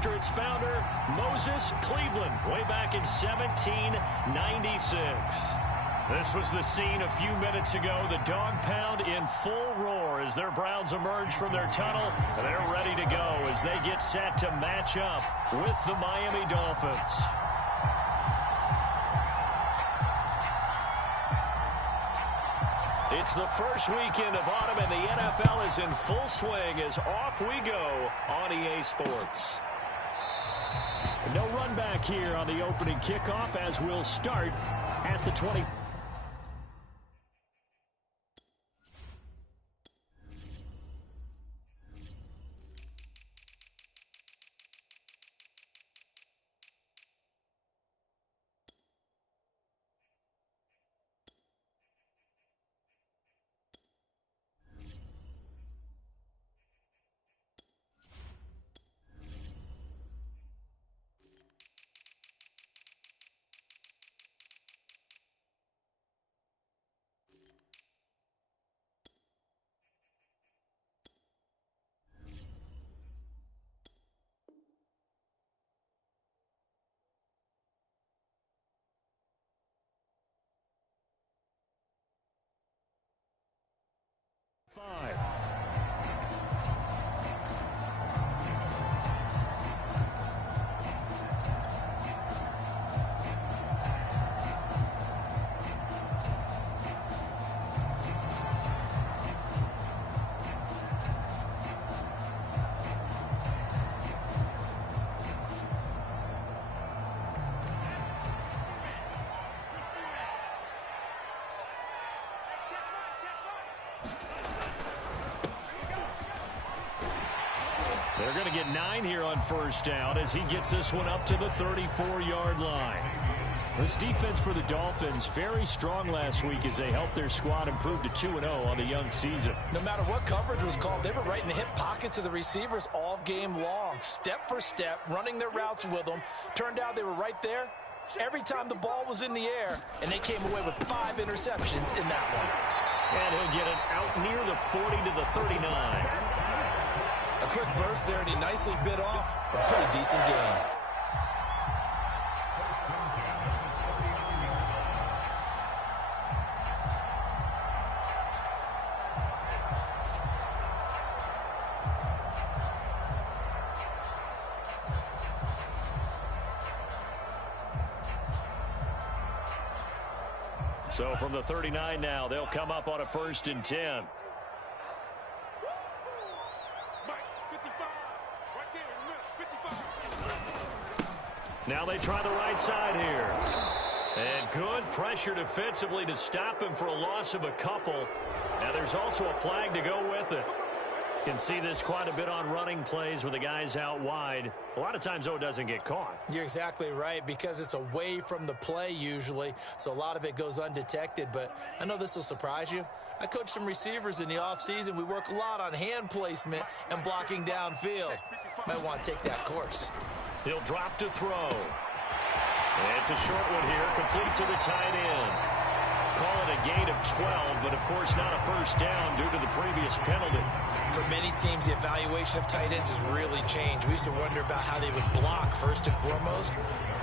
after its founder, Moses Cleveland, way back in 1796. This was the scene a few minutes ago. The dog pound in full roar as their Browns emerge from their tunnel. And they're ready to go as they get set to match up with the Miami Dolphins. It's the first weekend of autumn, and the NFL is in full swing as off we go on EA Sports. No run back here on the opening kickoff as we'll start at the 20. They're going to get 9 here on first down as he gets this one up to the 34-yard line. This defense for the Dolphins, very strong last week as they helped their squad improve to 2-0 on the young season. No matter what coverage was called, they were right in the hip pockets of the receivers all game long, step for step, running their routes with them. Turned out they were right there every time the ball was in the air, and they came away with 5 interceptions in that one. And he'll get it out near the 40 to the 39. A quick burst there, and he nicely bit off a pretty decent game. So from the 39 now, they'll come up on a 1st and 10. Now they try the right side here. And good pressure defensively to stop him for a loss of a couple. Now there's also a flag to go with it. You can see this quite a bit on running plays with the guys out wide. A lot of times, though, it doesn't get caught. You're exactly right, because it's away from the play usually, so a lot of it goes undetected. But I know this will surprise you. I coach some receivers in the offseason. We work a lot on hand placement and blocking downfield. Might want to take that course. He'll drop to throw. It's a short one here, complete to the tight end. Call it a gain of 12, but of course not a first down due to the previous penalty. For many teams, the evaluation of tight ends has really changed. We used to wonder about how they would block first and foremost.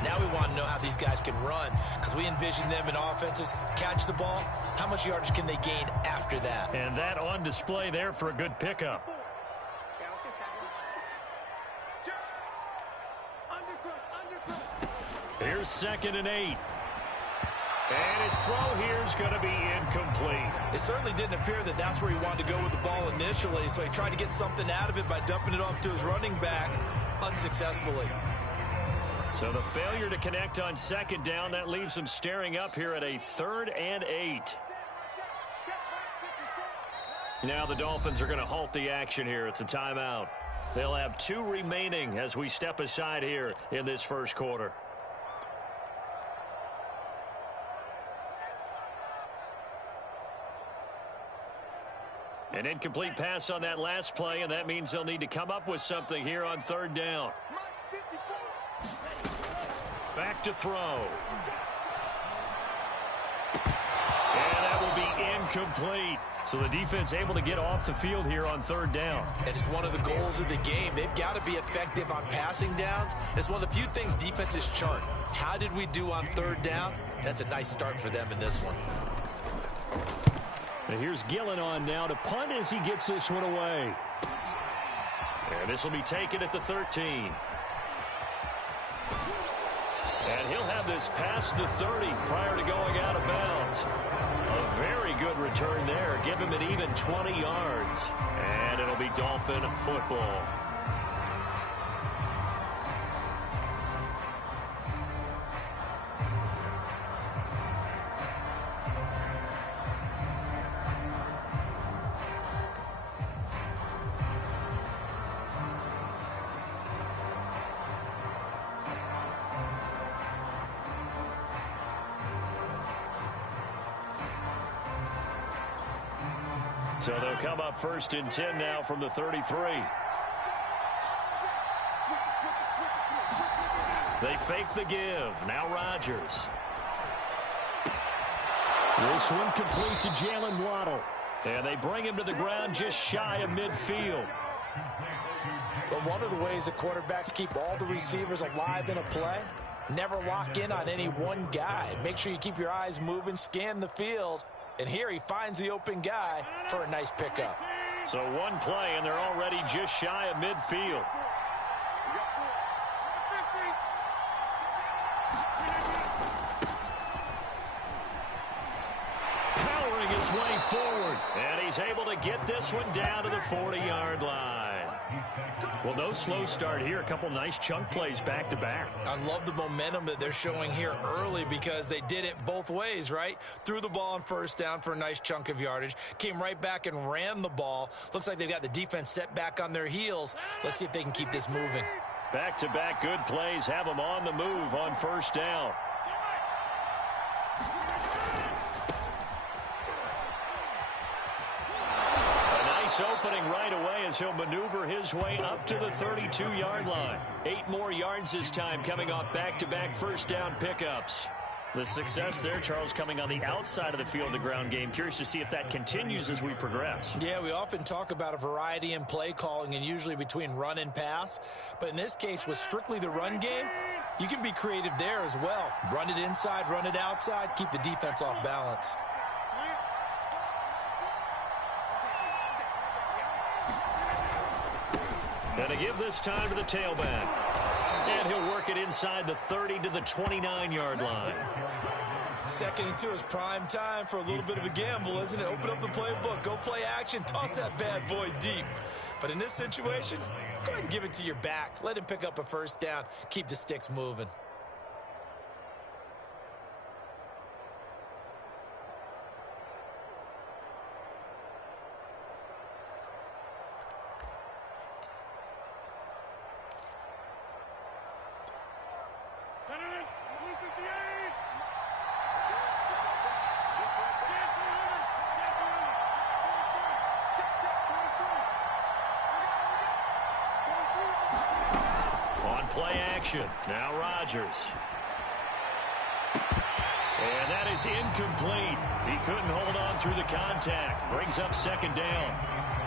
Now we want to know how these guys can run, because we envision them in offenses catch the ball. How much yardage can they gain after that? And that on display there for a good pickup. Here's 2nd and 8. And his throw here is going to be incomplete. It certainly didn't appear that that's where he wanted to go with the ball initially, so he tried to get something out of it by dumping it off to his running back unsuccessfully. So the failure to connect on 2nd down, that leaves him staring up here at a 3rd and 8. Now the Dolphins are going to halt the action here. It's a timeout. They'll have 2 remaining as we step aside here in this first quarter. An incomplete pass on that last play, and that means they'll need to come up with something here on 3rd down. Back to throw. And that will be incomplete. So the defense able to get off the field here on third down. And it's one of the goals of the game. They've got to be effective on passing downs. It's one of the few things defenses chart. How did we do on third down? That's a nice start for them in this one. And here's Gillen on now to punt as he gets this one away. And this will be taken at the 13. And he'll have this past the 30 prior to going out of bounds. A very good return there. Give him an even 20 yards. And it'll be Dolphin football. So they'll come up 1st and 10 now from the 33. They fake the give. Now Rodgers. This one complete to Jalen Waddle. And they bring him to the ground just shy of midfield. But one of the ways that quarterbacks keep all the receivers alive in a play, never lock in on any one guy. Make sure you keep your eyes moving, scan the field. And here he finds the open guy for a nice pickup. So one play, and they're already just shy of midfield. Powering his way forward. And he's able to get this one down to the 40-yard line. Well, no slow start here. A couple nice chunk plays back-to-back. I love the momentum that they're showing here early because they did it both ways, right? Threw the ball on 1st down for a nice chunk of yardage. Came right back and ran the ball. Looks like they've got the defense set back on their heels. Let's see if they can keep this moving. Back-to-back good plays have them on the move on 1st down. Opening right away as he'll maneuver his way up to the 32-yard line. 8 more yards this time coming off back-to-back 1st down pickups. The success there, Charles, coming on the outside of the field, the ground game. Curious to see if that continues as we progress. Yeah, we often talk about a variety in play calling and usually between run and pass. But in this case, with strictly the run game, you can be creative there as well. Run it inside, run it outside, keep the defense off balance. And to give this time to the tailback. And he'll work it inside the 30 to the 29-yard line. 2nd and 2 is prime time for a little bit of a gamble, isn't it? Open up the playbook, go play action, toss that bad boy deep. But in this situation, go ahead and give it to your back. Let him pick up a 1st down. Keep the sticks moving. Play action. Now Rodgers. And that is incomplete. He couldn't hold on through the contact. Brings up 2nd down.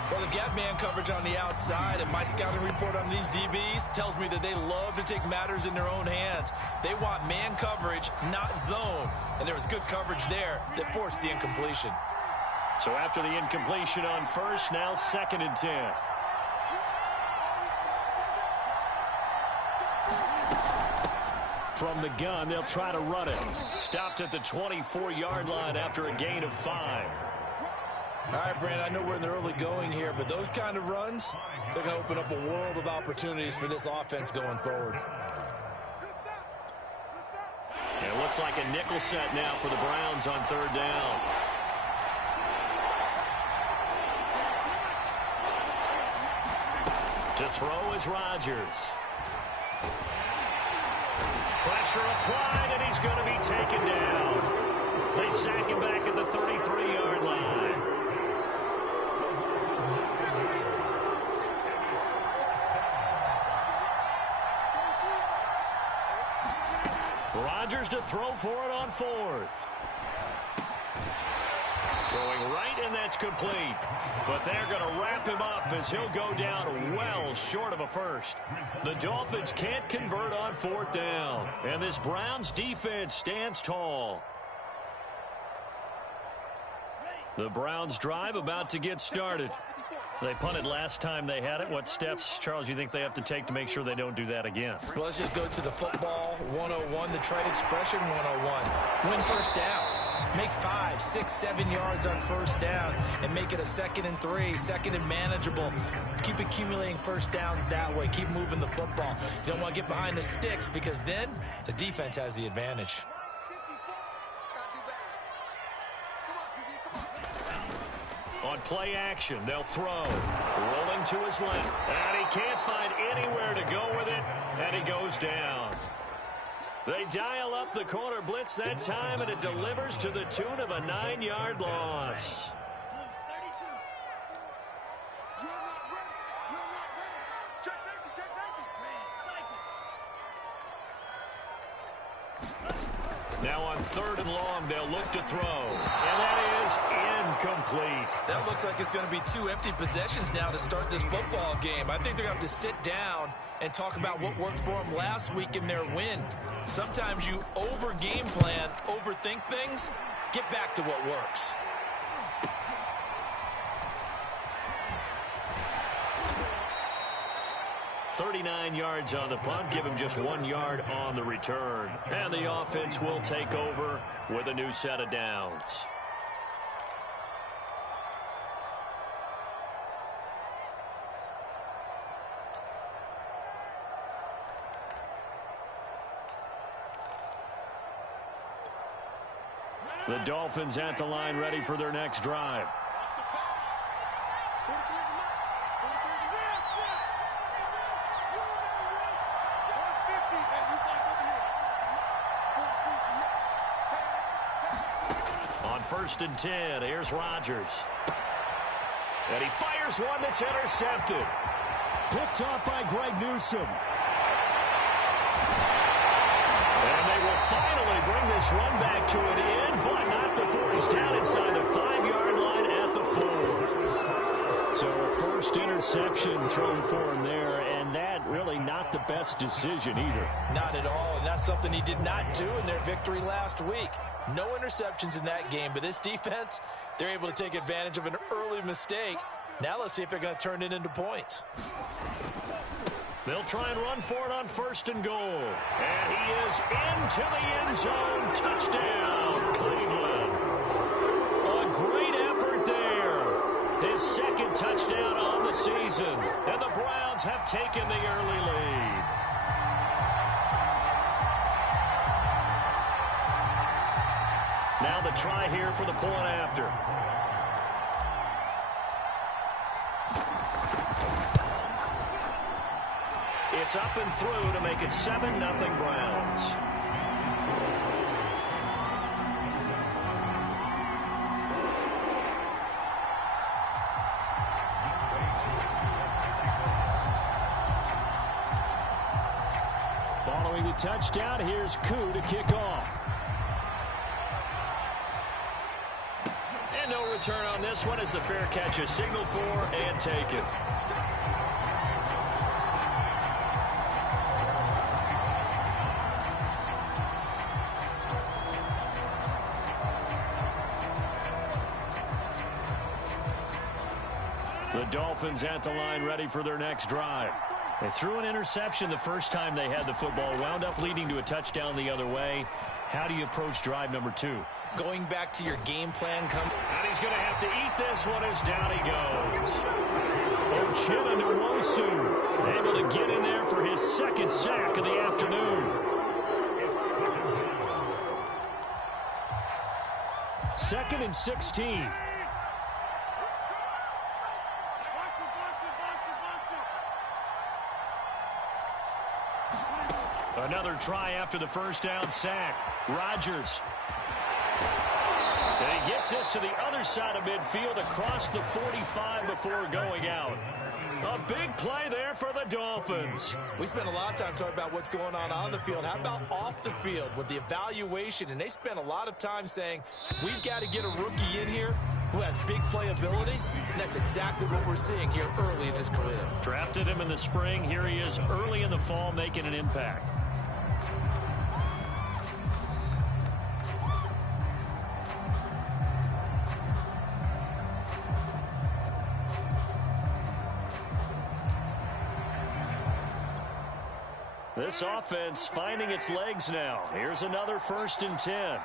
Well, they've got man coverage on the outside, and my scouting report on these DBs tells me that they love to take matters in their own hands. They want man coverage, not zone. And there was good coverage there that forced the incompletion. So after the incompletion on 1st, now 2nd and 10. From the gun, they'll try to run it. Stopped at the 24-yard line after a gain of 5. All right, Brandon, I know we're in the early going here, but those kind of runs, they're going to open up a world of opportunities for this offense going forward. It looks like a nickel set now for the Browns on 3rd down. To throw is Rodgers. Pressure applied, and he's going to be taken down. They sack him back at the 33-yard line. Rodgers to throw for it on 4th. Throwing right, and that's complete. But they're going to wrap him up as he'll go down well short of a first. The Dolphins can't convert on 4th down. And this Browns defense stands tall. The Browns drive about to get started. They punted last time they had it. What steps, Charles, you think they have to take to make sure they don't do that again? Well, let's just go to the football 101, the trade expression 101. Win first down. Make 5, 6, 7 yards on first down and make it a 2nd and 3, 2nd and manageable. Keep accumulating first downs that way. Keep moving the football. You don't want to get behind the sticks because then the defense has the advantage. On play action, they'll throw. Rolling to his left. And he can't find anywhere to go with it. And he goes down. They dial up the corner blitz that time, and it delivers to the tune of a 9-yard loss. Now on 3rd and long, they'll look to throw. And that is incomplete. That looks like it's going to be 2 empty possessions now to start this football game. I think they're going to have to sit down and talk about what worked for them last week in their win. Sometimes you over-game plan, overthink things. Get back to what works. .39 yards on the punt, give him just 1 yard on the return. And the offense will take over with a new set of downs. The Dolphins at the line, ready for their next drive. On 1st and 10, here's Rodgers. And he fires one that's intercepted. Picked off by Greg Newsome. And they will finally bring this run back to an end, but not before he's down inside the 5-yard line at the 4. So a first interception thrown for him there, and that really not the best decision either. Not at all, and that's something he did not do in their victory last week. No interceptions in that game, but this defense, they're able to take advantage of an early mistake. Now let's see if they're going to turn it into points. They'll try and run for it on 1st and goal. And he is into the end zone. Touchdown, Cleveland. A great effort there. His 2nd touchdown on the season. And the Browns have taken the early lead. Now the try here for the point after. It's up and through to make it 7-0 Browns. Following the touchdown, here's Koo to kick off. And no return on this one as the fair catch is signaled for and taken. The Dolphins at the line, ready for their next drive. They threw an interception the first time they had the football, wound up leading to a touchdown the other way. How do you approach drive number 2? Going back to your game plan. And he's going to have to eat this one as down he goes. Ochena Nwosu able to get in there for his 2nd sack of the afternoon. 2nd and 16. Another try after the first down sack. Rodgers. And he gets this to the other side of midfield across the 45 before going out. A big play there for the Dolphins. We spent a lot of time talking about what's going on the field. How about off the field with the evaluation? And they spent a lot of time saying, we've got to get a rookie in here who has big playability, and that's exactly what we're seeing here early in his career. Drafted him in the spring. Here he is early in the fall making an impact. This offense finding its legs now. Here's another 1st and 10.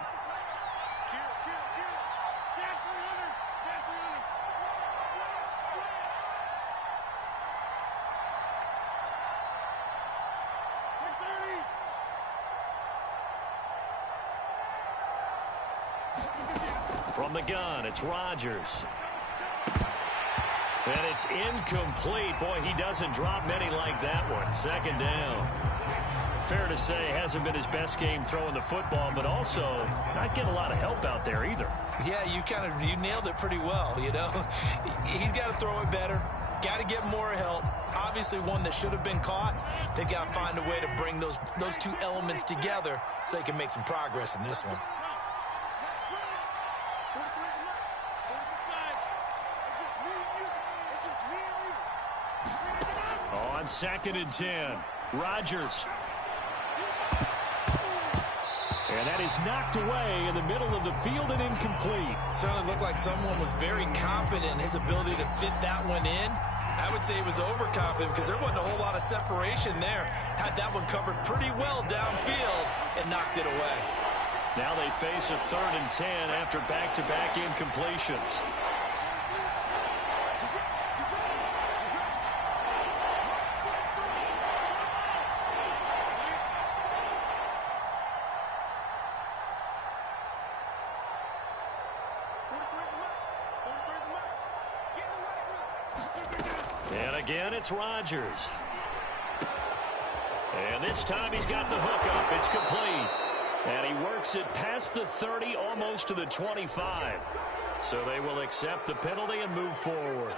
From the gun, it's Rodgers. And it's incomplete. Boy, he doesn't drop many like that one. 2nd down. Fair to say, hasn't been his best game throwing the football, but also not getting a lot of help out there either. Yeah, you nailed it pretty well, you know. He's got to throw it better. Got to get more help. Obviously one that should have been caught. They've got to find a way to bring those two elements together so they can make some progress in this one. On 2nd and 10, Rodgers. And that is knocked away in the middle of the field and incomplete. Certainly looked like someone was very confident in his ability to fit that one in. I would say he was overconfident because there wasn't a whole lot of separation there. Had that one covered pretty well downfield and knocked it away. Now they face a 3rd and 10 after back-to-back incompletions. And again, it's Rodgers. And this time he's got the hook up. It's complete. And he works it past the 30, almost to the 25. So they will accept the penalty and move forward.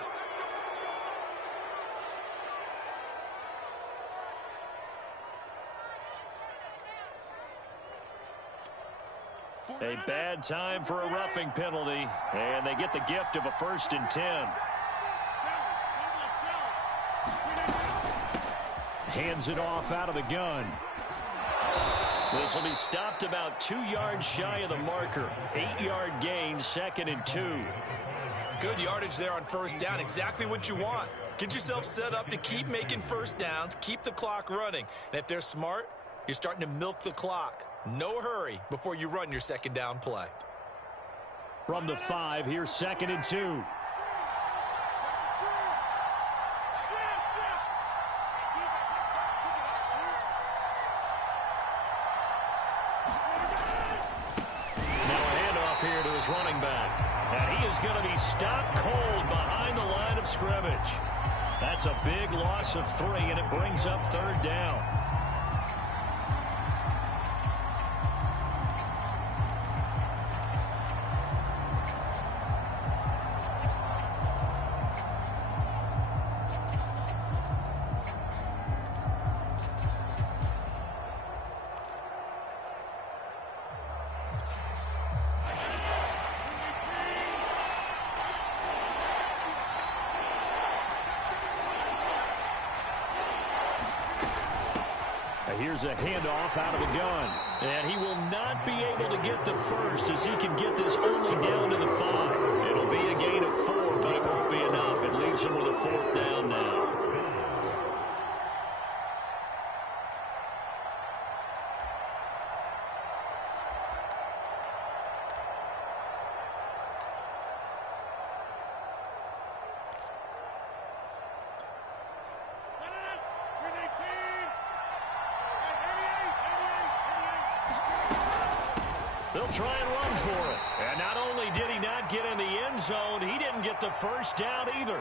A bad time for a roughing penalty. And they get the gift of a 1st and 10. Hands it off out of the gun. This will be stopped about 2 yards shy of the marker. 8-yard gain, 2nd and 2. Good yardage there on 1st down. Exactly what you want. Get yourself set up to keep making 1st downs, keep the clock running. And if they're smart, you're starting to milk the clock. No hurry before you run your 2nd down play. From the 5, here's 2nd and 2. Here to his running back. And he is going to be stopped cold behind the line of scrimmage. That's a big loss of 3, and it brings up 3rd down. Here's a handoff out of the gun. And he will not be able to get the 1st as he can get this only down to the 5. It'll be a gain of 4, but it won't be enough. It leaves him with a 4th down now. They'll try and run for it. And not only did he not get in the end zone, he didn't get the 1st down either.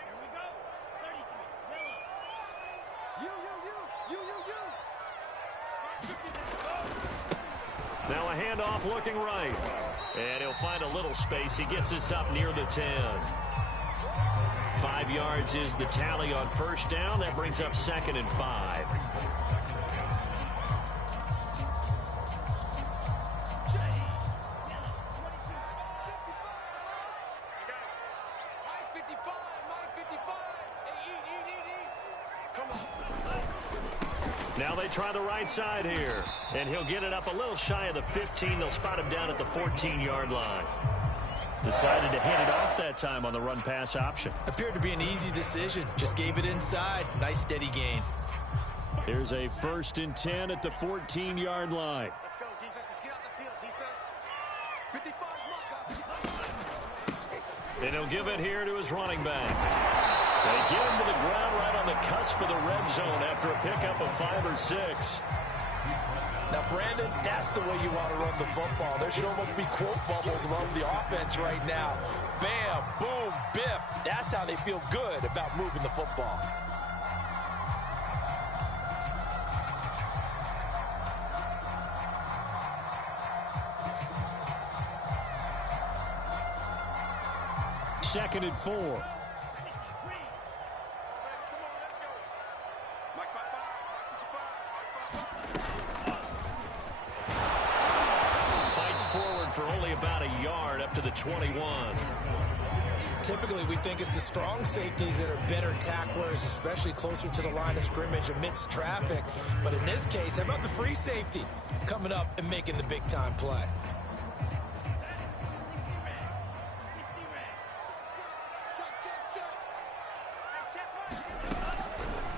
Here we go. 33. Now a handoff looking right. And he'll find a little space. He gets us up near the 10. 5 yards is the tally on first down. That brings up 2nd and 5. Now they try the right side here, and he'll get it up a little shy of the 15. They'll spot him down at the 14-yard line. Decided to hand it off that time on the run-pass option. Appeared to be an easy decision. Just gave it inside. Nice steady gain. Here's a 1st and 10 at the 14-yard line. Let's go, defense. Let's get out the field, defense. 55 And he'll give it here to his running back. They get him to the ground right on the cusp of the red zone after a pickup of 5 or 6. Now, Brandon, that's the way you want to run the football. There should almost be quote bubbles above the offense right now. Bam, boom, biff. That's how they feel good about moving the football. Second and 4. Forward for only about a yard up to the 21. Typically, we think it's the strong safeties that are better tacklers, especially closer to the line of scrimmage amidst traffic. But in this case, how about the free safety coming up and making the big-time play?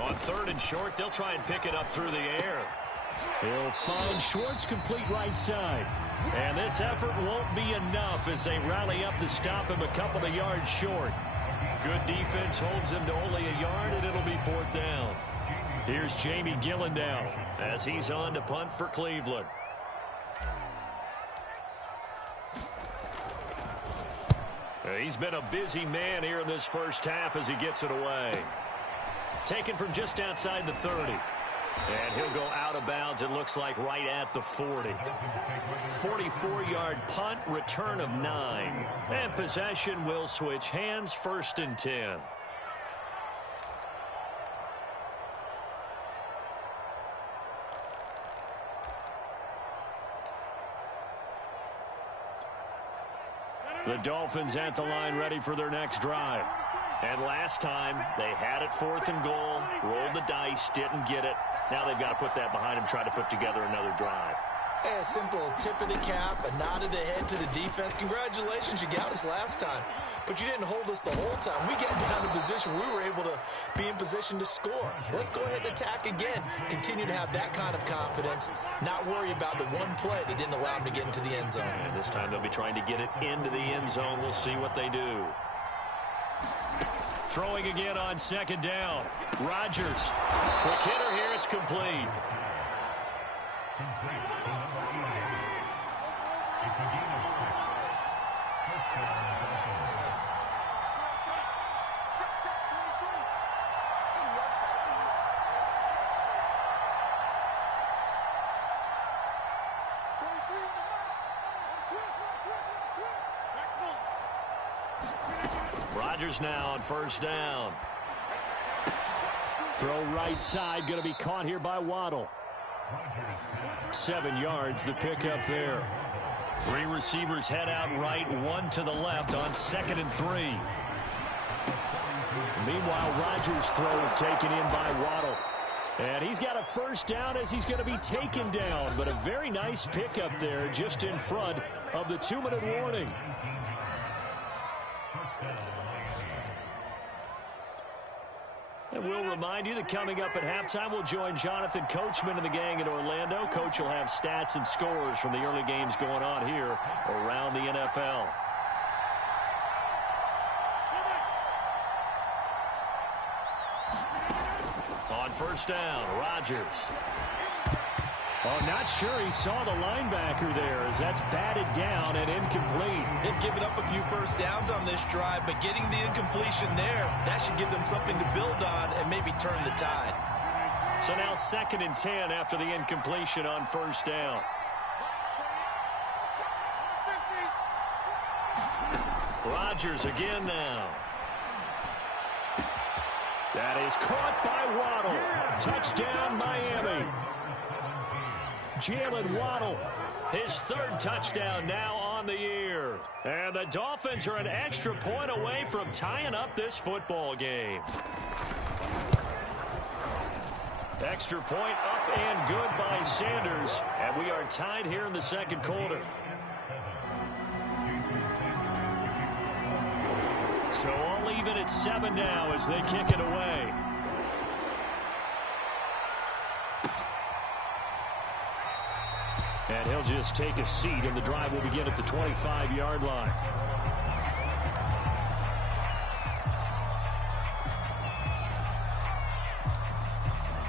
On 3rd and short, they'll try and pick it up through the air. He'll find Schwartz complete right side. And this effort won't be enough as they rally up to stop him a couple of yards short. Good defense holds him to only a yard, and it'll be 4th down. Here's Jamie Gillen now as he's on to punt for Cleveland. He's been a busy man here in this first half as he gets it away. Taken from just outside the 30. And he'll go out of bounds, it looks like, right at the 40. 44-yard punt, return of 9. And possession will switch hands, 1st and 10. The Dolphins at the line ready for their next drive. And last time, they had it 4th and goal, rolled the dice, didn't get it. Now they've got to put that behind them, try to put together another drive. A simple tip of the cap, a nod of the head to the defense. Congratulations, you got us last time. But you didn't hold us the whole time. We got down to position where we were able to be in position to score. Let's go ahead and attack again. Continue to have that kind of confidence, not worry about the one play that didn't allow them to get into the end zone. And this time they'll be trying to get it into the end zone. We'll see what they do. Throwing again on 2nd down. Rodgers. Quick hitter here. It's complete. Rodgers now on 1st down. Throw right side, going to be caught here by Waddle. 7 yards, the pickup there. 3 receivers head out right, 1 to the left on 2nd and 3. Meanwhile, Rodgers' throw is taken in by Waddle. And he's got a 1st down as he's going to be taken down. But a very nice pickup there just in front of the 2-minute warning. And we'll remind you that coming up at halftime, we'll join Jonathan Coachman and the gang in Orlando. Coach will have stats and scores from the early games going on here around the NFL. On 1st down, Rodgers. Oh, not sure he saw the linebacker there as that's batted down and incomplete. They've given up a few 1st downs on this drive, but getting the incompletion there, that should give them something to build on and maybe turn the tide. So now 2nd and 10 after the incompletion on 1st down. Rodgers again now. That is caught by Waddle. Touchdown, Miami. Jalen Waddle, his third touchdown now on the year. And the Dolphins are an extra point away from tying up this football game. Extra point up and good by Sanders. And we are tied here in the second quarter. So all even at 7 now as they kick it away. And he'll just take a seat, and the drive will begin at the 25-yard line.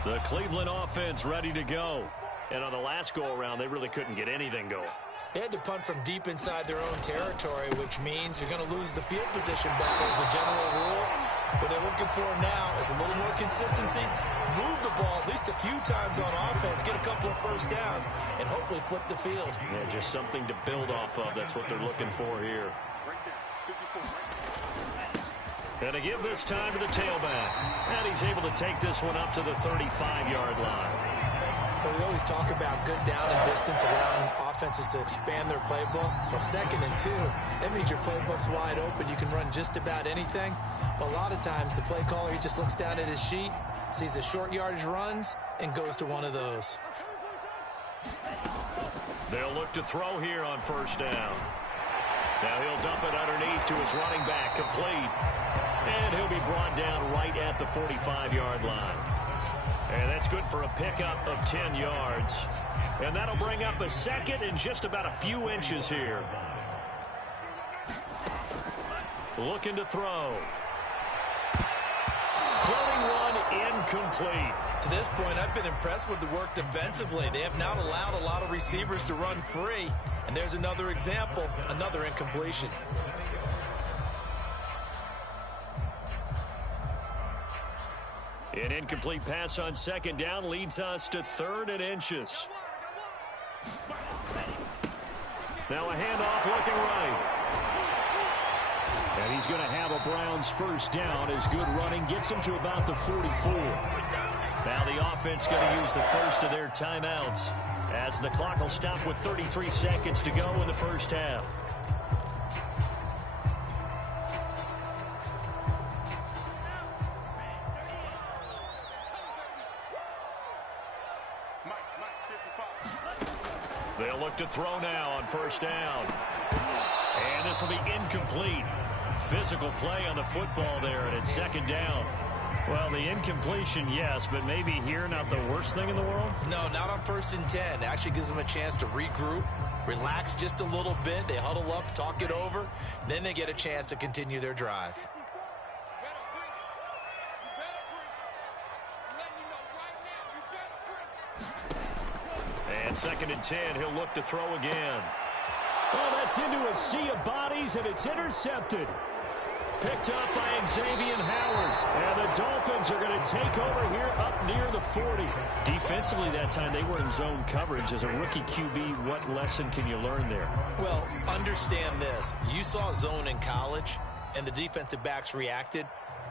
The Cleveland offense ready to go. And on the last go-around, they really couldn't get anything going. They had to punt from deep inside their own territory, which means you're going to lose the field position battle as a general rule. What they're looking for now is a little more consistency, move the ball at least a few times on offense, get a couple of first downs, and hopefully flip the field. Yeah, just something to build off of. That's what they're looking for here. And to give this time to the tailback. And he's able to take this one up to the 35-yard line. But we always talk about good down and distance, allowing offenses to expand their playbook. Well, 2nd and 2, that means your playbook's wide open. You can run just about anything. But a lot of times, the play caller, he just looks down at his sheet, sees the short yardage runs, and goes to one of those. They'll look to throw here on first down. Now he'll dump it underneath to his running back, complete. And he'll be brought down right at the 45-yard line. And that's good for a pickup of 10 yards. And that'll bring up a second and just about a few inches here. Looking to throw. Floating one, incomplete. To this point, I've been impressed with the work defensively. They have not allowed a lot of receivers to run free. And there's another example, another incompletion. An incomplete pass on second down leads us to 3rd and inches. Now a handoff looking right. And he's going to have a Browns first down as good running gets him to about the 44. Now the offense going to use the first of their timeouts as the clock will stop with 33 seconds to go in the first half. They'll look to throw now on first down. And this will be incomplete. Physical play on the football there, and it's 2nd down. Well, the incompletion, yes, but maybe here not the worst thing in the world? No, not on 1st and 10. It actually gives them a chance to regroup, relax just a little bit. They huddle up, talk it over. Then they get a chance to continue their drive. And 2nd and 10, he'll look to throw again. Oh, that's into a sea of bodies, and it's intercepted. Picked up by Xavier Howard. And the Dolphins are going to take over here up near the 40. Defensively that time, they were in zone coverage. As a rookie QB, what lesson can you learn there? Well, understand this. You saw zone in college, and the defensive backs reacted,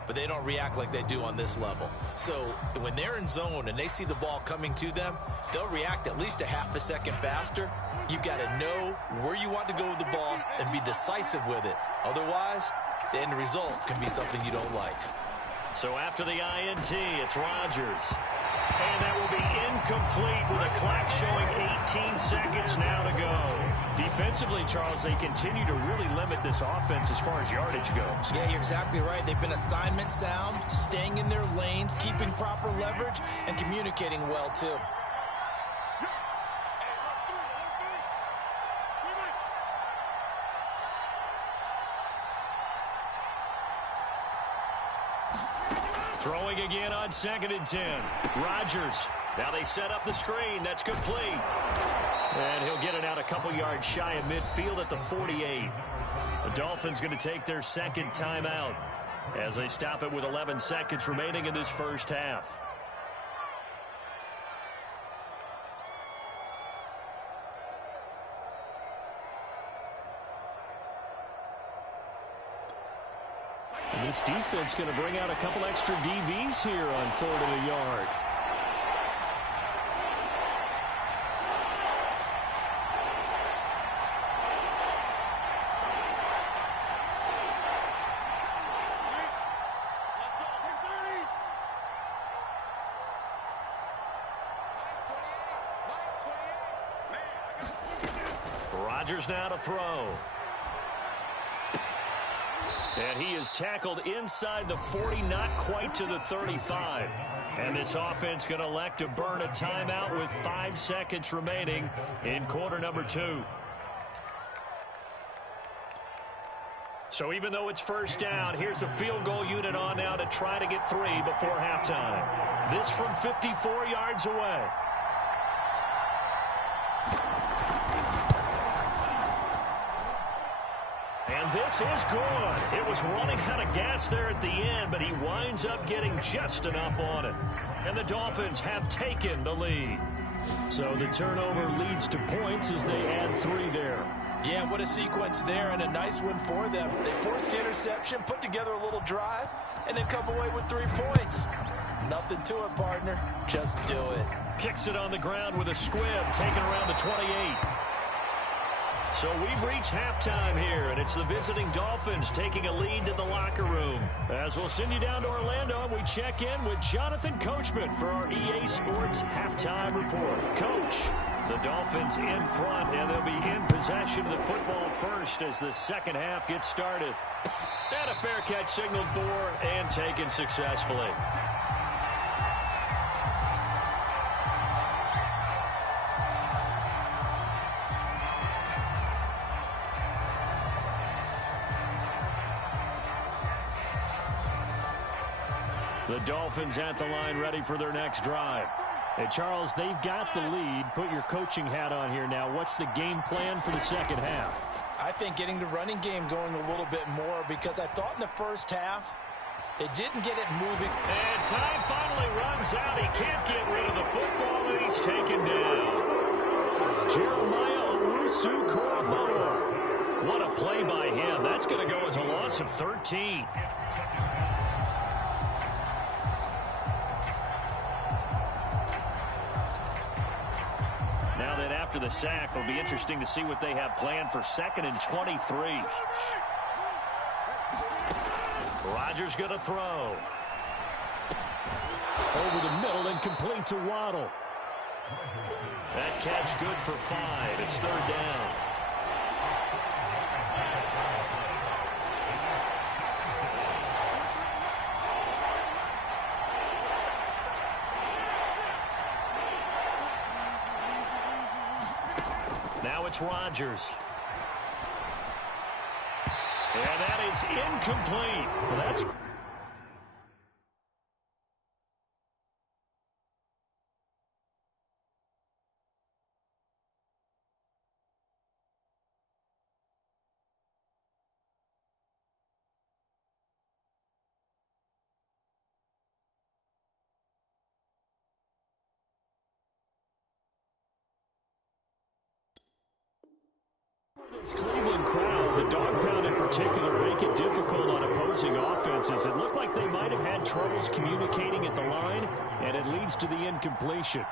but they don't react like they do on this level. So when they're in zone and they see the ball coming to them, they'll react at least a half a second faster. You've got to know where you want to go with the ball and be decisive with it. Otherwise, the end result can be something you don't like. So after the INT, it's Rodgers. And that will be incomplete with a clock showing 18 seconds now to go. Defensively, Charles, they continue to really limit this offense as far as yardage goes. Yeah, you're exactly right. They've been assignment sound, staying in their lanes, keeping proper leverage, and communicating well, too. Throwing again on 2nd and 10. Rodgers. Now they set up the screen. That's complete. And he'll get it out a couple yards shy of midfield at the 48. The Dolphins going to take their 2nd timeout as they stop it with 11 seconds remaining in this first half. This defense going to bring out a couple extra DBs here on 4th and a yard. Rodgers now to throw. And he is tackled inside the 40, not quite to the 35. And this offense going to elect to burn a timeout with 5 seconds remaining in quarter number 2. So even though it's first down, here's the field goal unit on now to try to get 3 before halftime. This from 54 yards away. And this is good. It was running out of gas there at the end, but he winds up getting just enough on it. And the Dolphins have taken the lead. So the turnover leads to points as they add 3 there. Yeah, what a sequence there, and a nice one for them. They forced the interception, put together a little drive, and then come away with 3 points. Nothing to it, partner. Just do it. Kicks it on the ground with a squib, taken around the 28. So we've reached halftime here, and it's the visiting Dolphins taking a lead to the locker room. As we'll send you down to Orlando, we check in with Jonathan Coachman for our EA Sports Halftime Report. Coach, the Dolphins in front, and they'll be in possession of the football first as the second half gets started. And a fair catch signaled for and taken successfully. The Dolphins at the line ready for their next drive. Hey, Charles, they've got the lead. Put your coaching hat on here now. What's the game plan for the second half? I think getting the running game going a little bit more, because I thought in the first half they didn't get it moving. And time finally runs out. He can't get rid of the football, and he's taken down. Jeremiah Owusu-Koramoah. What a play by him. That's going to go as a loss of 13. After the sack, it'll be interesting to see what they have planned for 2nd and 23. Rodgers going to throw. Over the middle and complete to Waddle. That catch good for 5. It's 3rd down. Now it's Rodgers. And that is incomplete. Well, that's... This Cleveland crowd, the dog pound in particular, make it difficult on opposing offenses. It looked like they might have had troubles communicating at the line, and it leads to the incompletion.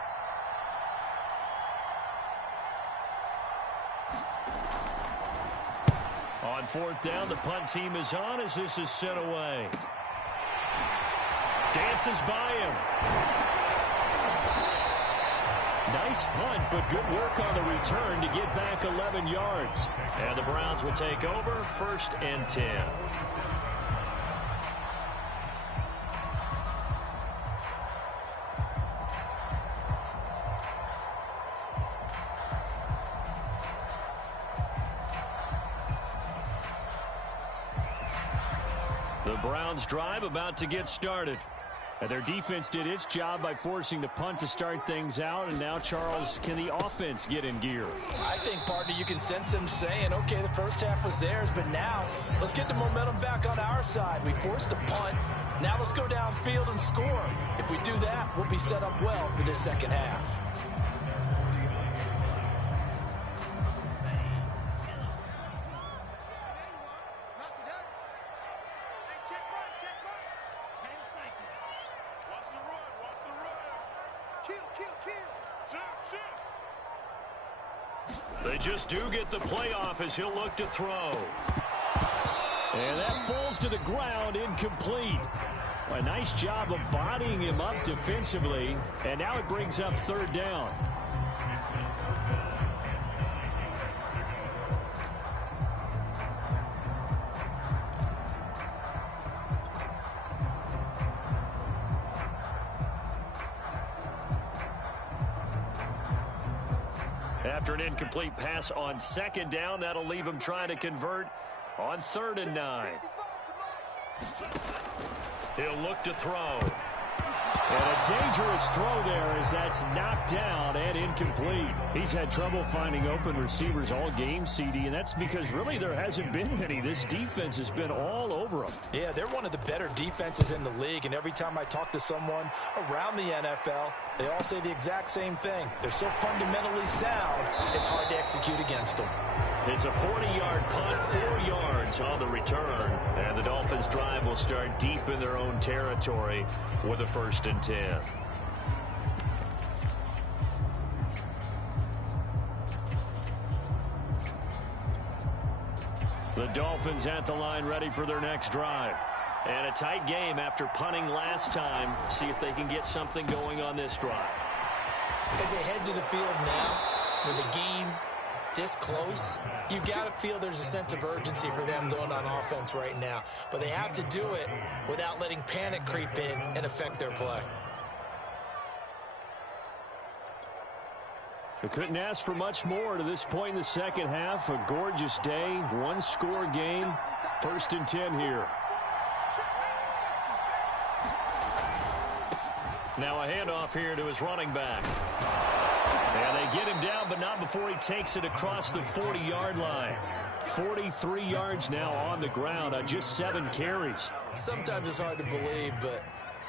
On 4th down, the punt team is on as this is sent away. Dances by him. Nice punt, but good work on the return to get back 11 yards. And the Browns will take over 1st and 10. The Browns drive about to get started. And their defense did its job by forcing the punt to start things out. And now, Charles, can the offense get in gear? I think, partner, you can sense them saying, okay, the first half was theirs, but now let's get the momentum back on our side. We forced a punt. Now let's go downfield and score. If we do that, we'll be set up well for this second half. They just do get the playoff as he'll look to throw. And that falls to the ground, incomplete. A nice job of bodying him up defensively, and now it brings up third down. After an incomplete pass on second down, that'll leave him trying to convert on 3rd and 9. He'll look to throw. And a dangerous throw there as that's knocked down and incomplete. He's had trouble finding open receivers all game, CD, and that's because really there hasn't been many. This defense has been all over them. Yeah, they're one of the better defenses in the league, and every time I talk to someone around the NFL, they all say the exact same thing. They're so fundamentally sound, it's hard to execute against them. It's a 40-yard punt, 4 yards on the return, and the Dolphins' drive will start deep in their own territory with a 1st and 10. The Dolphins at the line ready for their next drive. And a tight game after punting last time. See if they can get something going on this drive. As they head to the field now, with the game this close, you've got to feel there's a sense of urgency for them going on offense right now. But they have to do it without letting panic creep in and affect their play. We couldn't ask for much more to this point in the second half. A gorgeous day, one-score game. 1st and 10 here. Now a handoff here to his running back. And they get him down, but not before he takes it across the 40-yard line. 43 yards now on the ground on just 7 carries. Sometimes it's hard to believe, but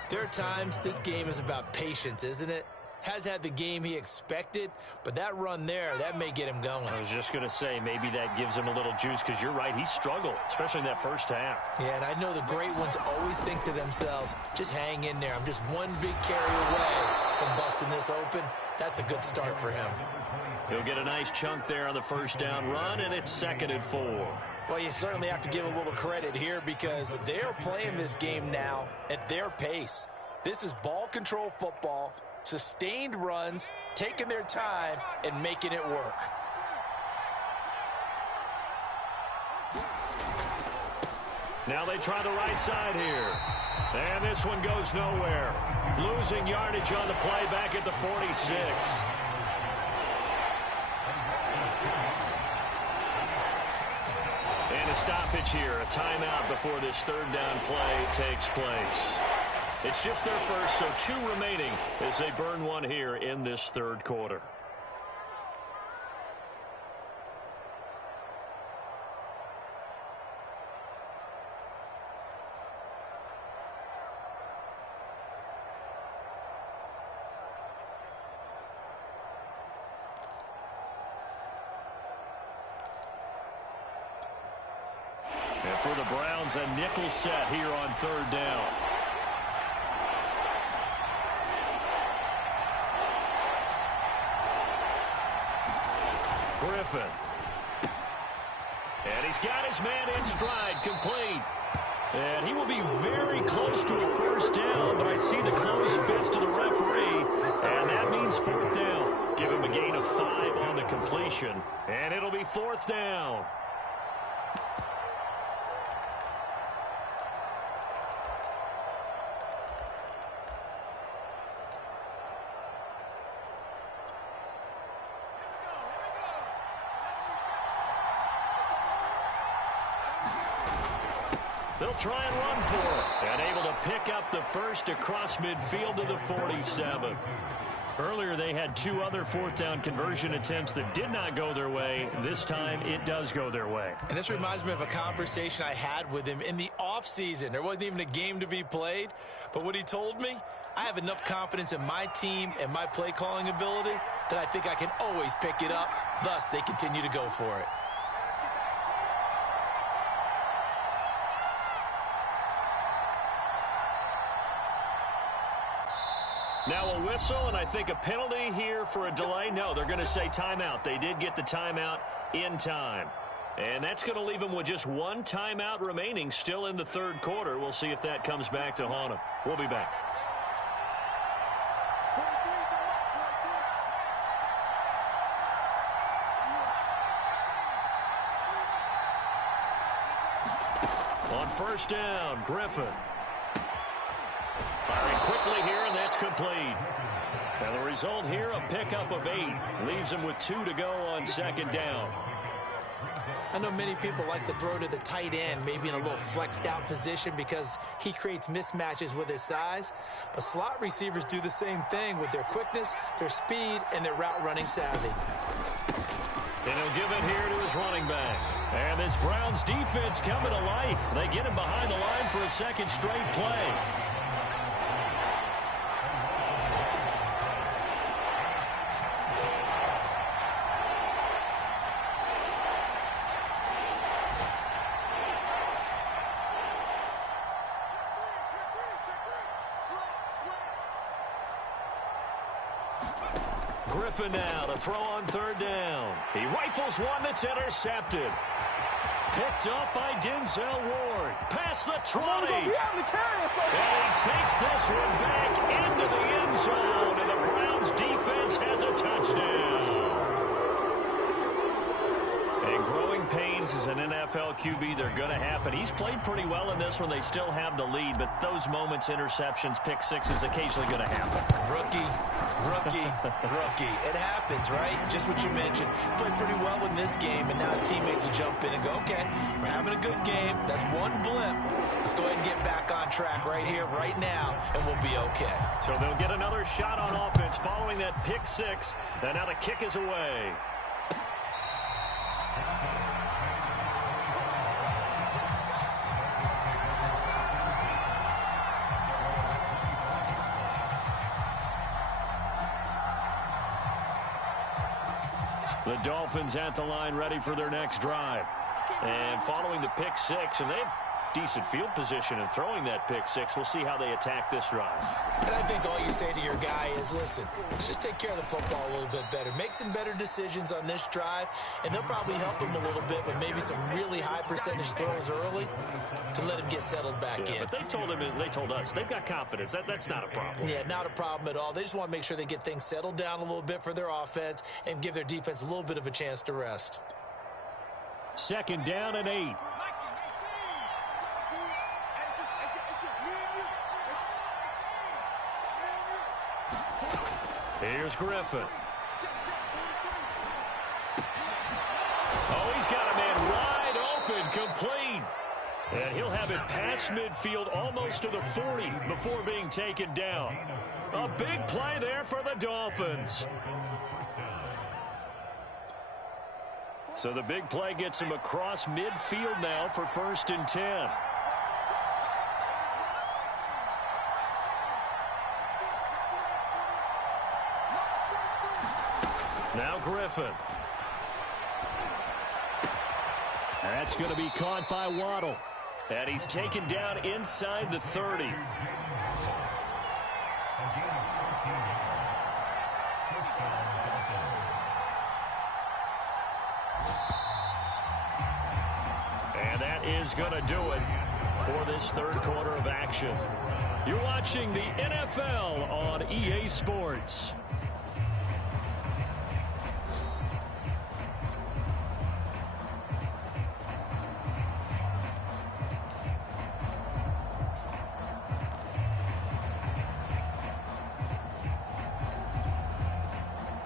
there are times this game is about patience, isn't it? Has had the game he expected, but that run there, that may get him going. I was just going to say, maybe that gives him a little juice, because you're right, he struggled, especially in that first half. Yeah, and I know the great ones always think to themselves, just hang in there. I'm just one big carry away from busting this open. That's a good start for him. He'll get a nice chunk there on the first down run, and it's 2nd and 4. Well, you certainly have to give a little credit here because they're playing this game now at their pace. This is ball control football. Sustained runs, taking their time, and making it work. Now they try the right side here. And this one goes nowhere. Losing yardage on the play back at the 46. And a stoppage here, a timeout before this 3rd down play takes place. It's just their first, so 2 remaining as they burn one here in this 3rd quarter. And for the Browns, a nickel set here on 3rd down. Griffin. And he's got his man in stride, complete. And he will be very close to a 1st down, but I see the closed fist of the referee, and that means 4th down. Give him a gain of 5 on the completion, and it'll be 4th down. They'll try and run for it. And able to pick up the first across midfield to the 47. Earlier, they had 2 other 4th down conversion attempts that did not go their way. This time, it does go their way. And this reminds me of a conversation I had with him in the offseason. There wasn't even a game to be played. But what he told me, I have enough confidence in my team and my play calling ability that I think I can always pick it up. Thus, they continue to go for it. Now a whistle, and I think a penalty here for a delay. No, they're going to say timeout. They did get the timeout in time. And that's going to leave them with just one timeout remaining still in the third quarter. We'll see if that comes back to haunt them. We'll be back. On first down, Griffin. Firing quickly here, and that's complete. And the result here, a pickup of 8. Leaves him with 2 to go on second down. I know many people like to throw to the tight end, maybe in a little flexed out position because he creates mismatches with his size. But slot receivers do the same thing with their quickness, their speed, and their route running savvy. And he'll give it here to his running back. And this Browns defense coming to life. They get him behind the line for a second straight play. Griffin now to throw on third down. He rifles one that's intercepted. Picked up by Denzel Ward. Past the 20. And he takes this one back into the end zone. And the Browns defense has a touchdown. And growing pains as an NFL QB, they're going to happen. He's played pretty well in this one. They still have the lead, but those moments, interceptions, pick sixes, occasionally going to happen. Rookie. It happens, right? Just what you mentioned. Played pretty well in this game, and now his teammates will jump in and go, okay, we're having a good game. That's one blip. Let's go ahead and get back on track right here, right now, and we'll be okay. So they'll get another shot on offense following that pick six, and now the kick is away. The Dolphins at the line ready for their next drive. And following the pick six, and they have decent field position in throwing that pick six. We'll see how they attack this drive. And I think all you say to your guy is, listen, let's just take care of the football a little bit better. Make some better decisions on this drive, and they'll probably help him a little bit with maybe some really high percentage throws early to let him get settled back in. But they told us they've got confidence. That's not a problem. Yeah, not a problem at all. They just want to make sure they get things settled down a little bit for their offense and give their defense a little bit of a chance to rest. Second down and 8. Here's Griffin. Oh, he's got a man wide open, complete. And he'll have it past midfield almost to the 40 before being taken down. A big play there for the Dolphins. So the big play gets him across midfield now for 1st and 10. Now Griffin. That's going to be caught by Waddle. And he's taken down inside the 30. And that is going to do it for this third quarter of action. You're watching the NFL on EA Sports.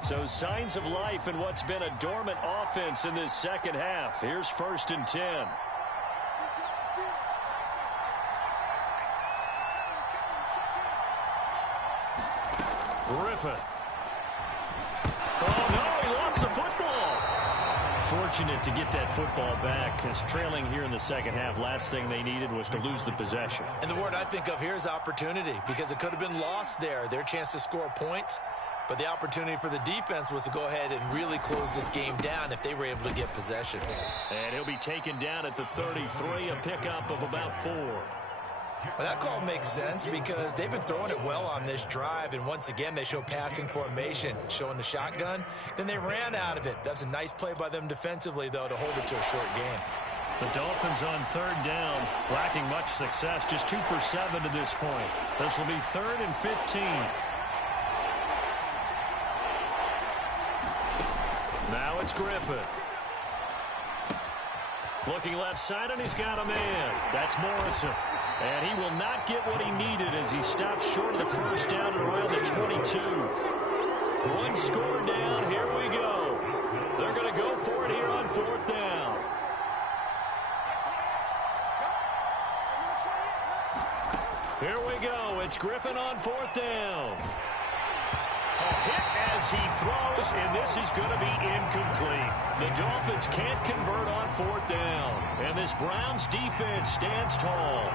So signs of life in what's been a dormant offense in this second half. Here's 1st and 10. Griffin. Oh, no, he lost the football. Fortunate to get that football back, because trailing here in the second half, last thing they needed was to lose the possession. And the word I think of here is opportunity, because it could have been lost there. Their chance to score points. But the opportunity for the defense was to go ahead and really close this game down if they were able to get possession. And he'll be taken down at the 33, a pickup of about 4. Well, that call makes sense because they've been throwing it well on this drive, and once again, they show passing formation, showing the shotgun. Then they ran out of it. That's a nice play by them defensively, though, to hold it to a short game. The Dolphins on third down, lacking much success, just 2 for 7 to this point. This will be 3rd and 15. Now it's Griffin. Looking left side, and he's got a man. That's Morrison. And he will not get what he needed as he stops short of the first down at around the 22. One score down. Here we go. They're going to go for it here on 4th down. Here we go. It's Griffin on 4th down. A hit as he throws, and this is going to be incomplete. The Dolphins can't convert on 4th down, and this Browns defense stands tall.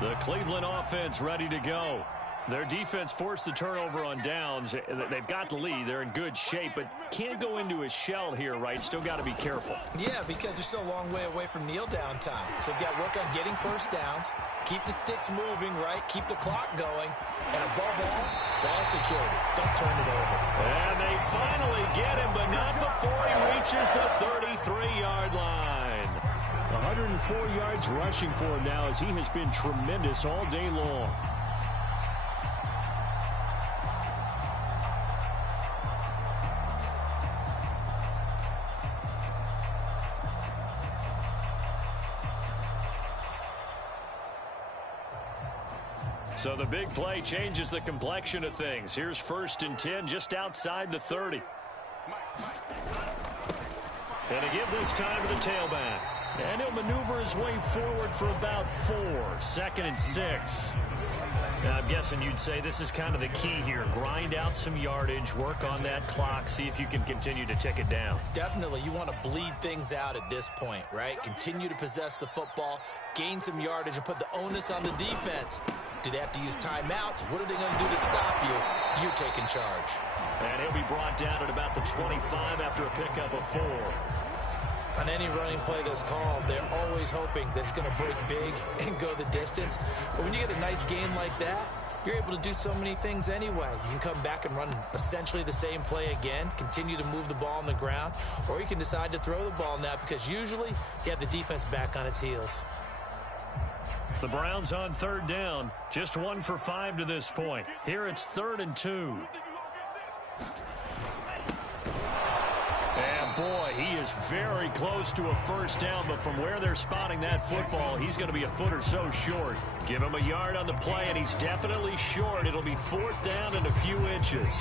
The Cleveland offense ready to go. Their defense forced the turnover on downs. They've got the lead. They're in good shape, but can't go into a shell here, right? Still got to be careful. Yeah, because they're still a long way away from kneel down time. So they've got to work on getting first downs, keep the sticks moving, right? Keep the clock going, and above all, ball security. Don't turn it over. And they finally get him, but not before he reaches the 33-yard line. 104 yards rushing for him now as he has been tremendous all day long. So the big play changes the complexion of things. Here's 1st and 10 just outside the 30. And to give this time to the tailback. And he'll maneuver his way forward for about 4. 2nd and 6. Now, I'm guessing you'd say this is kind of the key here. Grind out some yardage, work on that clock, see if you can continue to tick it down. Definitely. You want to bleed things out at this point, right? Continue to possess the football, gain some yardage, and put the onus on the defense. Do they have to use timeouts? What are they going to do to stop you? You're taking charge. And he'll be brought down at about the 25 after a pickup of 4. On any running play that's called, they're always hoping that it's going to break big and go the distance. But when you get a nice game like that, you're able to do so many things anyway. You can come back and run essentially the same play again, continue to move the ball on the ground, or you can decide to throw the ball now because usually you have the defense back on its heels. The Browns on 3rd down, just 1 for 5 to this point. Here it's 3rd and 2. And boy, he is very close to a first down, but from where they're spotting that football, he's going to be a foot or so short. Give him a yard on the play, and he's definitely short. It'll be 4th down and a few inches.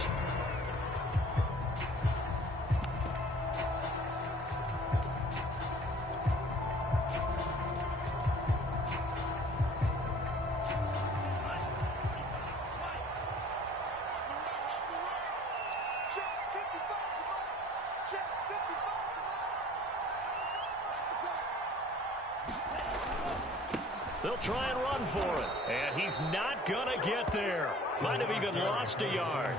They'll try and run for it. And he's not going to get there. Might have even lost a yard.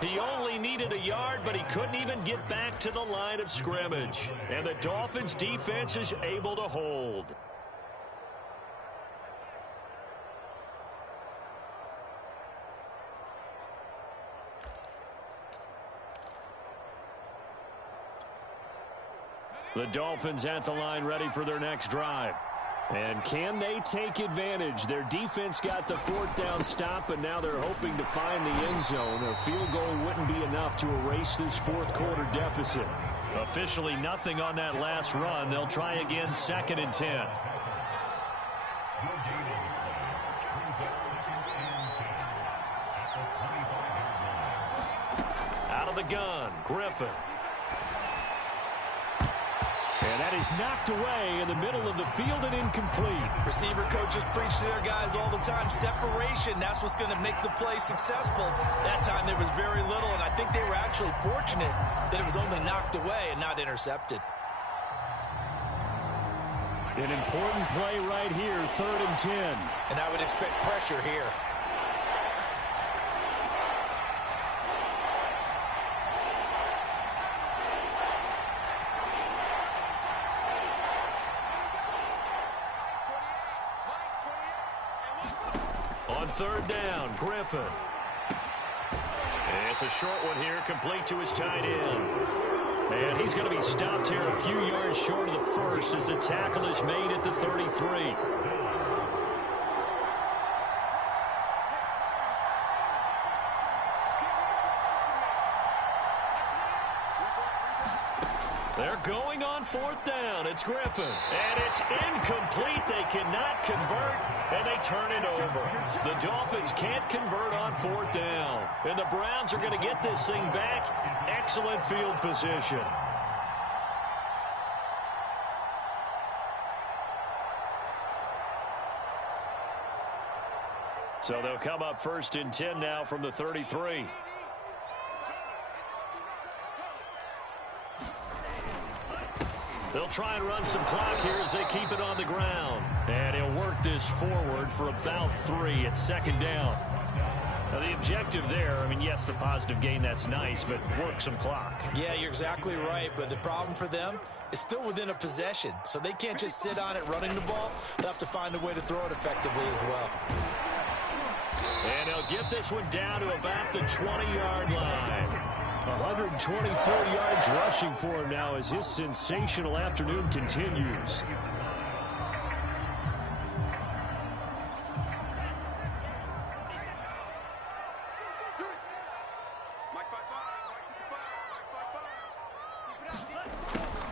He only needed a yard, but he couldn't even get back to the line of scrimmage. And the Dolphins' defense is able to hold. The Dolphins at the line ready for their next drive. And can they take advantage? Their defense got the 4th down stop, but now they're hoping to find the end zone. A field goal wouldn't be enough to erase this 4th quarter deficit. Officially nothing on that last run. They'll try again 2nd and 10. Out of the gun, Griffin. And that is knocked away in the middle of the field and incomplete. Receiver coaches preach to their guys all the time. Separation, that's what's going to make the play successful. That time there was very little, and I think they were actually fortunate that it was only knocked away and not intercepted. An important play right here, 3rd and 10. And I would expect pressure here. third down. Griffin. And it's a short one here, complete to his tight end. And he's going to be stopped here a few yards short of the first as the tackle is made at the 33. They're going on fourth down. It's Griffin. And it's incomplete. They cannot convert, and they turn it over. The Dolphins can't convert on fourth down. And the Browns are going to get this thing back. Excellent field position. So they'll come up first and 10 now from the 33. They'll try and run some clock here as they keep it on the ground. And he'll work this forward for about 3 at second down. Now, the objective there, I mean, yes, the positive gain, that's nice, but work some clock. Yeah, you're exactly right, but the problem for them is still within a possession, so they can't just sit on it running the ball. They'll have to find a way to throw it effectively as well. And he'll get this one down to about the 20-yard line. 124 yards rushing for him now as his sensational afternoon continues.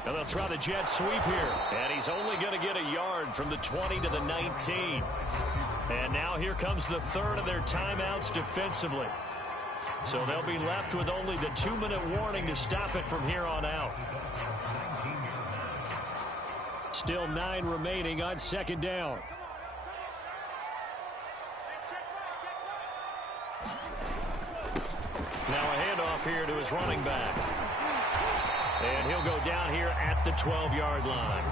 And they'll try the jet sweep here. And he's only going to get a yard from the 20 to the 19. And now here comes the third of their timeouts defensively. So they'll be left with only the 2-minute warning to stop it from here on out. Still 9 remaining on second down. Now a handoff here to his running back. And he'll go down here at the 12-yard line.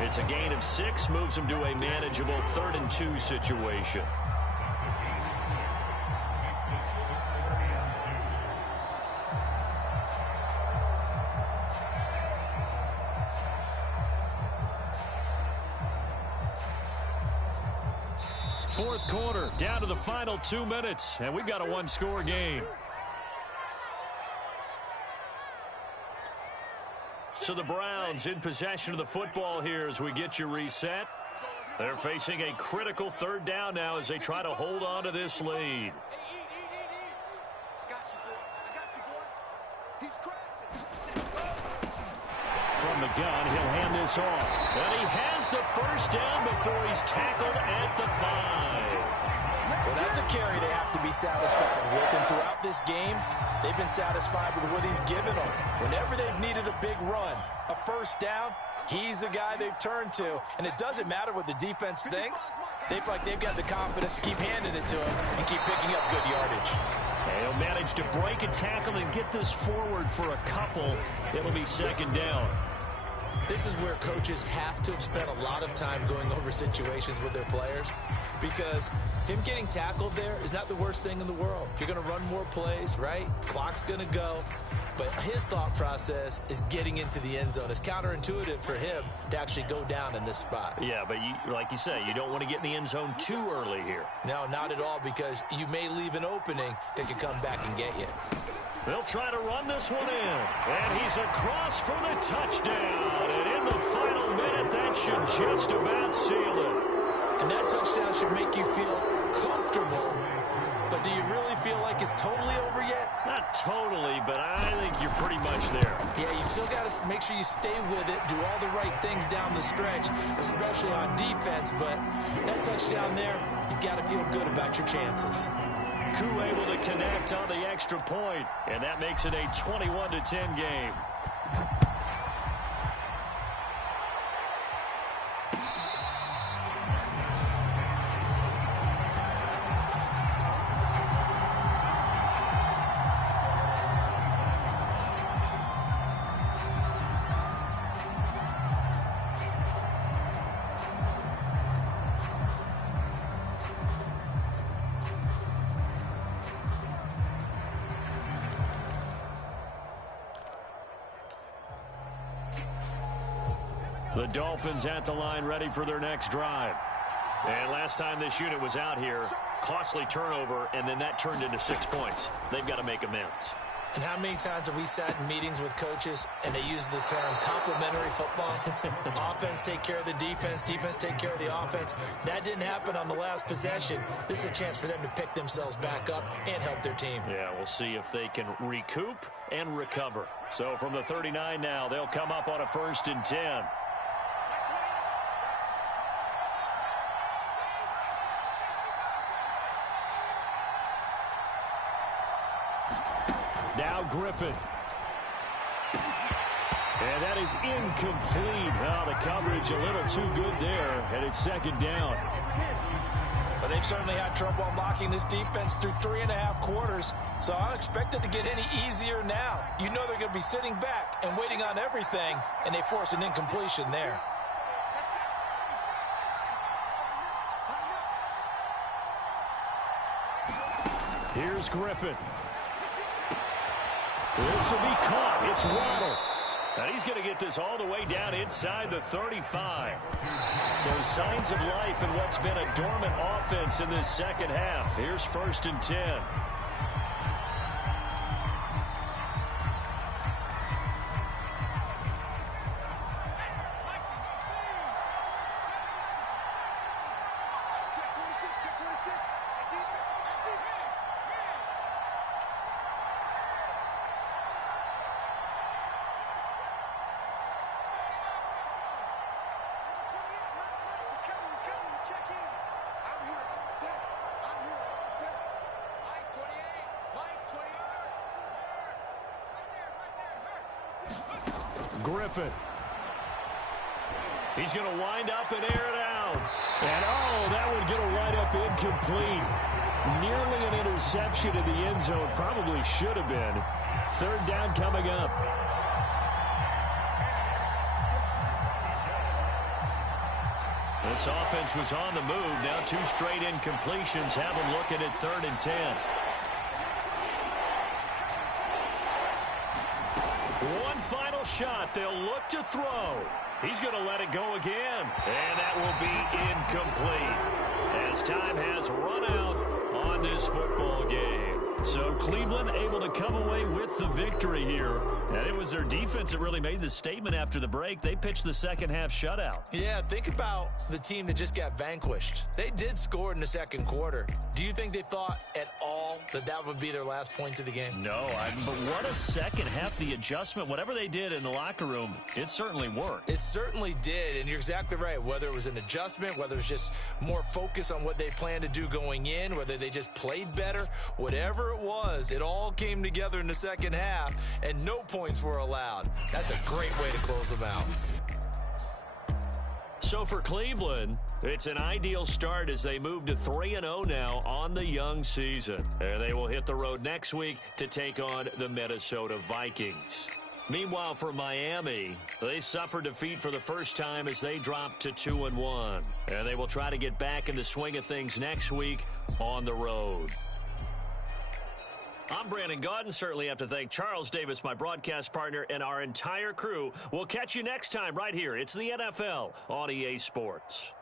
It's a gain of 6, moves him to a manageable 3rd and 2 situation. Fourth quarter, down to the final 2 minutes, and we've got a 1-score game. So the Browns in possession of the football here as we get you reset. They're facing a critical third down now as they try to hold on to this lead. From the gun, he'll hand this off. And he has the first down before he's tackled at the 5. Well, that's a carry they have to be satisfied with. And throughout this game, they've been satisfied with what he's given them. Whenever they've needed a big run, a first down, he's the guy they've turned to. And it doesn't matter what the defense thinks. They've got the confidence to keep handing it to him and keep picking up good yardage. And he'll manage to break a tackle and get this forward for a couple. It'll be second down. This is where coaches have to have spent a lot of time going over situations with their players, because him getting tackled there is not the worst thing in the world. You're going to run more plays, right? Clock's going to go. But his thought process is getting into the end zone. It's counterintuitive for him to actually go down in this spot. Yeah, but like you say, you don't want to get in the end zone too early here. No, not at all, because you may leave an opening that can come back and get you. They'll try to run this one in. And he's across for the touchdown. And in the final minute, that should just about seal it. And that touchdown should make you feel comfortable. But do you really feel like it's totally over yet? Not totally, but I think you're pretty much there. Yeah, you've still got to make sure you stay with it, do all the right things down the stretch, especially on defense. But that touchdown there, you've got to feel good about your chances. Koo able to connect on the extra point, and that makes it a 21-10 game. The Dolphins at the line ready for their next drive. And last time this unit was out here, costly turnover, and then that turned into 6 points. They've got to make amends. And how many times have we sat in meetings with coaches and they use the term complementary football? Offense take care of the defense, defense take care of the offense. That didn't happen on the last possession. This is a chance for them to pick themselves back up and help their team. Yeah, we'll see if they can recoup and recover. So from the 39 now, they'll come up on a 1st and 10. Now Griffin. And that is incomplete. Well, the coverage a little too good there, and it's 2nd down. But they've certainly had trouble unlocking this defense through 3.5 quarters, so I don't expect it to get any easier now. You know they're going to be sitting back and waiting on everything, and they force an incompletion there. Here's Griffin. This will be caught. It's Waddle. And he's going to get this all the way down inside the 35. So signs of life in what's been a dormant offense in this second half. Here's 1st and 10. Griffin. He's going to wind up and air it out. And, oh, that would get a wind up incomplete. Nearly an interception in the end zone. Probably should have been. 3rd down coming up. This offense was on the move. Now 2 straight incompletions have them looking at 3rd and 10. One final shot. They'll look to throw. He's going to let it go again. And that will be incomplete as time has run out on this football game. So Cleveland able to come away with the victory here. And it was their defense that really made the statement after the break. They pitched the second half shutout. Yeah, think about the team that just got vanquished. They did score in the 2nd quarter. Do you think they thought at all that that would be their last points of the game? No, but what a second half. The adjustment, whatever they did in the locker room, it certainly worked. It certainly did, and you're exactly right. Whether it was an adjustment, whether it was just more focus on what they planned to do going in, whether they just played better, whatever it was, it all came together in the second half, and no points were allowed. That's a great way to close them out. So for Cleveland, it's an ideal start as they move to 3-0 now on the young season. And they will hit the road next week to take on the Minnesota Vikings. Meanwhile, for Miami, they suffered defeat for the first time as they dropped to 2-1. And they will try to get back in the swing of things next week on the road. I'm Brandon Gaudin. Certainly have to thank Charles Davis, my broadcast partner, and our entire crew. We'll catch you next time right here. It's the NFL on EA Sports.